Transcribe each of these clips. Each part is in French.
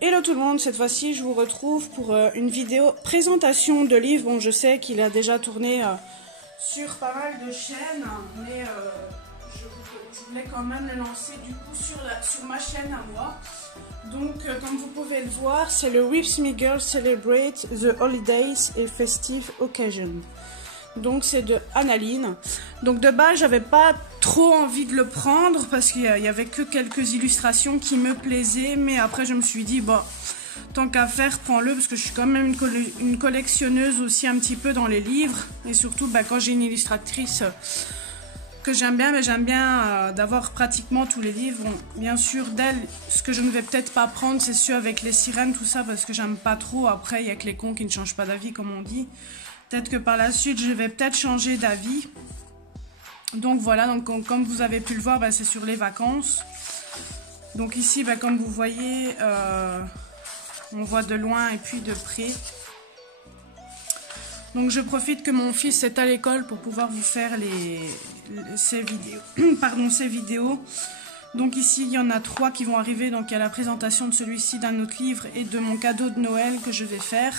Hello tout le monde, cette fois-ci je vous retrouve pour une vidéo présentation de livre. Bon, je sais qu'il a déjà tourné sur pas mal de chaînes, mais je voulais quand même le lancer du coup sur ma chaîne à moi. Donc comme vous pouvez le voir, c'est le With Me Girl Celebrate the Holidays and Festive Occasion. Donc c'est de Annaline. Donc de base j'avais pas trop envie de le prendre parce qu'il y avait que quelques illustrations qui me plaisaient, mais après je me suis dit bon, tant qu'à faire, prends-le, parce que je suis quand même une collectionneuse aussi un petit peu dans les livres, et surtout quand j'ai une illustratrice que j'aime bien, mais j'aime bien d'avoir pratiquement tous les livres. Bon, bien sûr d'elle, ce que je ne vais peut-être pas prendre, c'est ceux avec les sirènes, tout ça, parce que j'aime pas trop. Après il y a que les cons qui ne changent pas d'avis, comme on dit. Peut-être que par la suite, je vais peut-être changer d'avis. Donc voilà, donc comme vous avez pu le voir, c'est sur les vacances. Donc ici, comme vous voyez, on voit de loin et puis de près. Donc je profite que mon fils est à l'école pour pouvoir vous faire ces vidéos. Donc ici, il y en a 3 qui vont arriver. Donc il y a la présentation de celui-ci, d'un autre livre et de mon cadeau de Noël que je vais faire.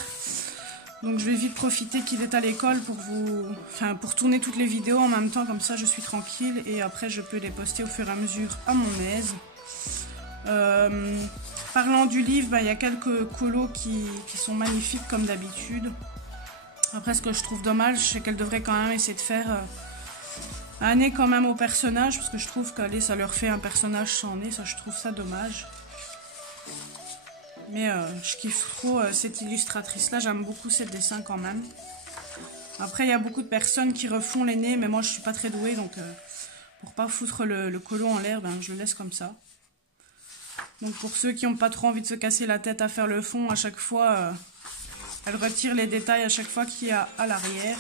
Donc je vais vite profiter qu'il est à l'école pour tourner toutes les vidéos en même temps, comme ça je suis tranquille et après je peux les poster au fur et à mesure à mon aise. Parlant du livre, il y a quelques colos qui sont magnifiques comme d'habitude. Après ce que je trouve dommage, c'est qu'elle devrait quand même essayer de faire un nez quand même au personnage, parce que je trouve qu'allez, ça leur fait un personnage sans nez, ça je trouve ça dommage. Mais je kiffe trop cette illustratrice-là, j'aime beaucoup ses dessins quand même. Après, il y a beaucoup de personnes qui refont les nez, mais moi je suis pas très douée, donc pour pas foutre le colo en l'air, je le laisse comme ça. Donc pour ceux qui n'ont pas trop envie de se casser la tête à faire le fond, à chaque fois, elle retire les détails à chaque fois qu'il y a à l'arrière.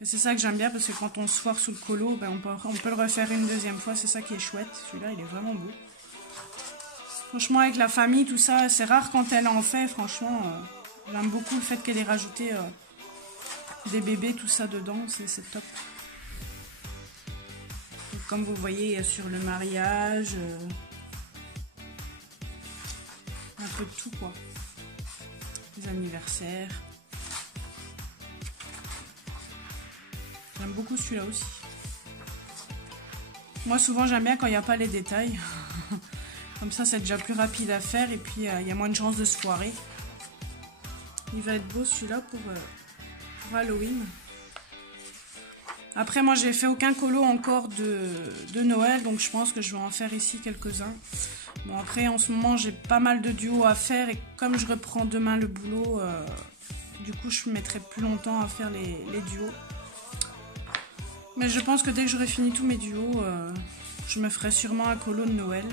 Et c'est ça que j'aime bien, parce que quand on se foire sous le colo, on peut le refaire une deuxième fois, c'est ça qui est chouette. Celui-là, il est vraiment beau. Franchement, avec la famille, tout ça, c'est rare quand elle en fait. Franchement, j'aime beaucoup le fait qu'elle ait rajouté des bébés, tout ça dedans. C'est top. Donc, comme vous voyez, sur le mariage, un peu de tout, quoi. Les anniversaires. J'aime beaucoup celui-là aussi. Moi, souvent, j'aime bien quand il n'y a pas les détails. Comme ça, c'est déjà plus rapide à faire et puis il y a moins de chances de se foirer. Il va être beau celui-là pour Halloween. Après, moi, j'ai fait aucun colo encore de Noël, donc je pense que je vais en faire ici quelques-uns. Bon, après, en ce moment, j'ai pas mal de duos à faire et comme je reprends demain le boulot, du coup, je mettrai plus longtemps à faire les duos. Mais je pense que dès que j'aurai fini tous mes duos, je me ferai sûrement un colo de Noël.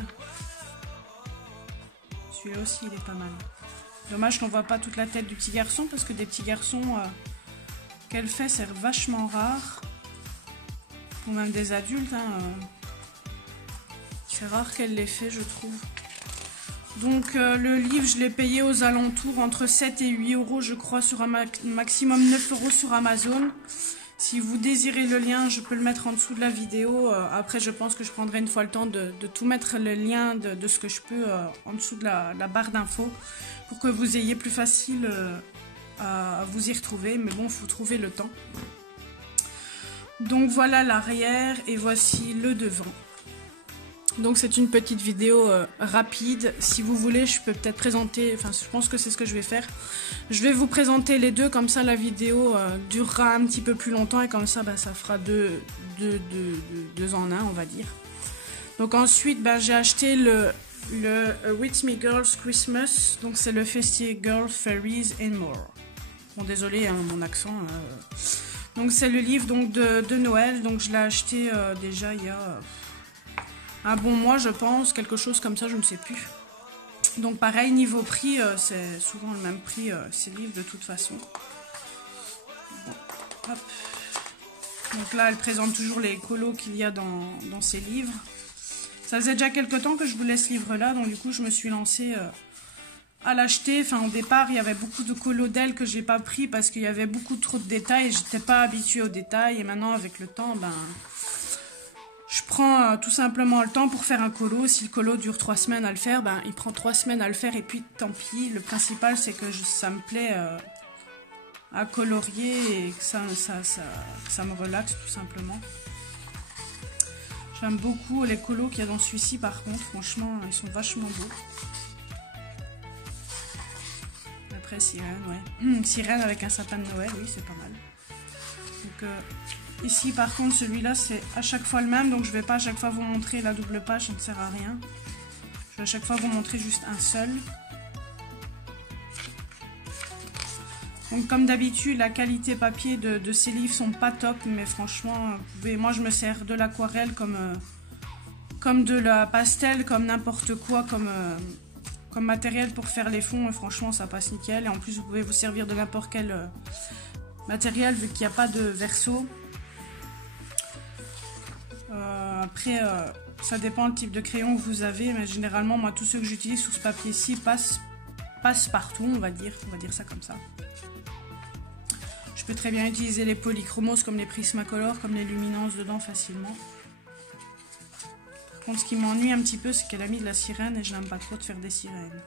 Celui-là aussi, il est pas mal. Dommage qu'on voit pas toute la tête du petit garçon, parce que des petits garçons qu'elle fait, c'est vachement rare. Ou même des adultes. C'est rare qu'elle les fait, je trouve. Donc le livre, je l'ai payé aux alentours entre 7 et 8 euros, je crois, sur un maximum 9 euros sur Amazon. Si vous désirez le lien, je peux le mettre en dessous de la vidéo. Après, je pense que je prendrai une fois le temps de tout mettre le lien de ce que je peux en dessous de la barre d'infos pour que vous ayez plus facile à vous y retrouver. Mais bon, il faut trouver le temps. Donc voilà l'arrière et voici le devant. Donc c'est une petite vidéo rapide. Si vous voulez, je peux peut-être présenter, je pense que c'est ce que je vais faire. Je vais vous présenter les deux, comme ça la vidéo durera un petit peu plus longtemps et comme ça ça fera deux en un, on va dire. Donc ensuite j'ai acheté le With Me Girls Christmas, donc c'est le Festive Girl Fairies and More. Bon, désolé mon accent. Donc c'est le livre donc de Noël, donc je l'ai acheté déjà il y a un bon mois, je pense, quelque chose comme ça, je ne sais plus. Donc pareil, niveau prix, c'est souvent le même prix, ces livres de toute façon. Bon, hop. Donc là, elle présente toujours les colos qu'il y a dans ces livres. Ça faisait déjà quelques temps que je voulais ce livre-là, donc du coup, je me suis lancée à l'acheter. Au départ, il y avait beaucoup de colos d'elle que j'ai pas pris parce qu'il y avait beaucoup trop de détails et j'étais pas habituée aux détails. Et maintenant, avec le temps, je prends tout simplement le temps pour faire un colo. Si le colo dure 3 semaines à le faire, ben, il prend 3 semaines à le faire et puis tant pis. Le principal, c'est que ça me plaît à colorier et que ça me relaxe tout simplement. J'aime beaucoup les colos qu'il y a dans celui-ci par contre. Franchement, ils sont vachement beaux. Après, sirène, ouais. Sirène avec un sapin de Noël, oui, c'est pas mal. Donc, ici, par contre, celui-là, c'est à chaque fois le même. Donc, je vais pas à chaque fois vous montrer la double page, ça ne sert à rien. Je vais à chaque fois vous montrer juste un seul. Donc, comme d'habitude, la qualité papier de ces livres sont pas top. Mais franchement, moi, je me sers de l'aquarelle comme de la pastel, comme n'importe quoi, comme matériel pour faire les fonds. Et franchement, ça passe nickel. Et en plus, vous pouvez vous servir de n'importe quel matériel vu qu'il n'y a pas de verso. Après, ça dépend du type de crayon que vous avez. Mais généralement, moi, tous ceux que j'utilise sur ce papier-ci passent partout, on va dire ça comme ça. Je peux très bien utiliser les polychromos comme les Prismacolor, comme les luminances dedans facilement. Par contre, ce qui m'ennuie un petit peu, c'est qu'elle a mis de la sirène et je n'aime pas trop de faire des sirènes.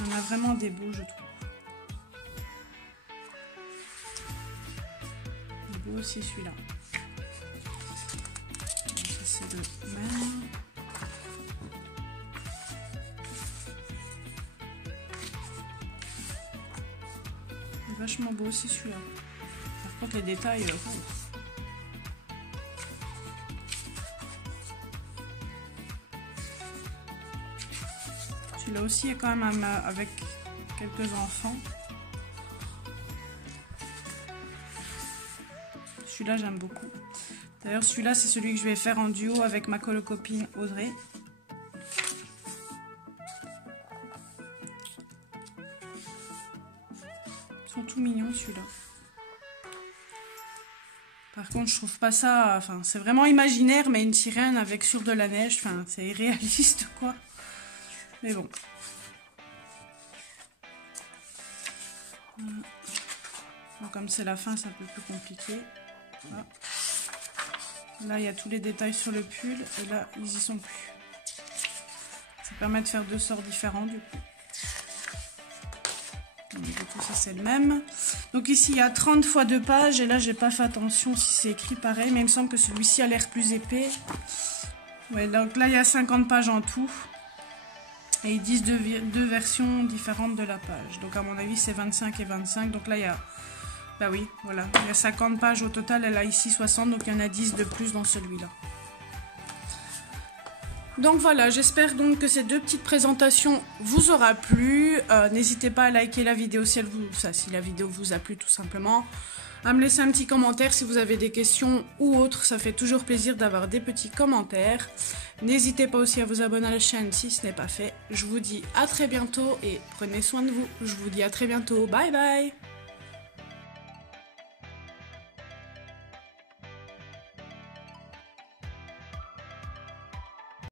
On a vraiment des beaux, je trouve. Il est beau aussi celui-là. C'est le même. Il est vachement beau aussi celui-là. Par contre, les détails... Celui-là aussi est quand même avec quelques enfants. Celui-là, j'aime beaucoup. D'ailleurs, celui-là, c'est celui que je vais faire en duo avec ma colocopine Audrey. Ils sont tout mignons, celui-là. Par contre, je trouve pas ça... Enfin, c'est vraiment imaginaire, mais une sirène avec sur de la neige, enfin, c'est irréaliste, quoi. Mais bon. Voilà. Donc, comme c'est la fin, c'est un peu plus compliqué. Voilà. Là, il y a tous les détails sur le pull. Et là, ils y sont plus. Ça permet de faire deux sorts différents, du coup. Donc, du coup, ça, c'est le même. Donc, ici, il y a 30 x 2 pages. Et là, j'ai pas fait attention si c'est écrit pareil. Mais il me semble que celui-ci a l'air plus épais. Ouais, donc là, il y a 50 pages en tout. Et ils disent deux versions différentes de la page. Donc à mon avis c'est 25 et 25. Donc là il y a... Bah oui, voilà. Il y a 50 pages au total. Elle a ici 60. Donc il y en a 10 de plus dans celui-là. Donc voilà, j'espère donc que ces deux petites présentations vous aura plu. N'hésitez pas à liker la vidéo si la vidéo vous a plu tout simplement. À me laisser un petit commentaire si vous avez des questions ou autres. Ça fait toujours plaisir d'avoir des petits commentaires. N'hésitez pas aussi à vous abonner à la chaîne si ce n'est pas fait. Je vous dis à très bientôt et prenez soin de vous. Je vous dis à très bientôt. Bye bye.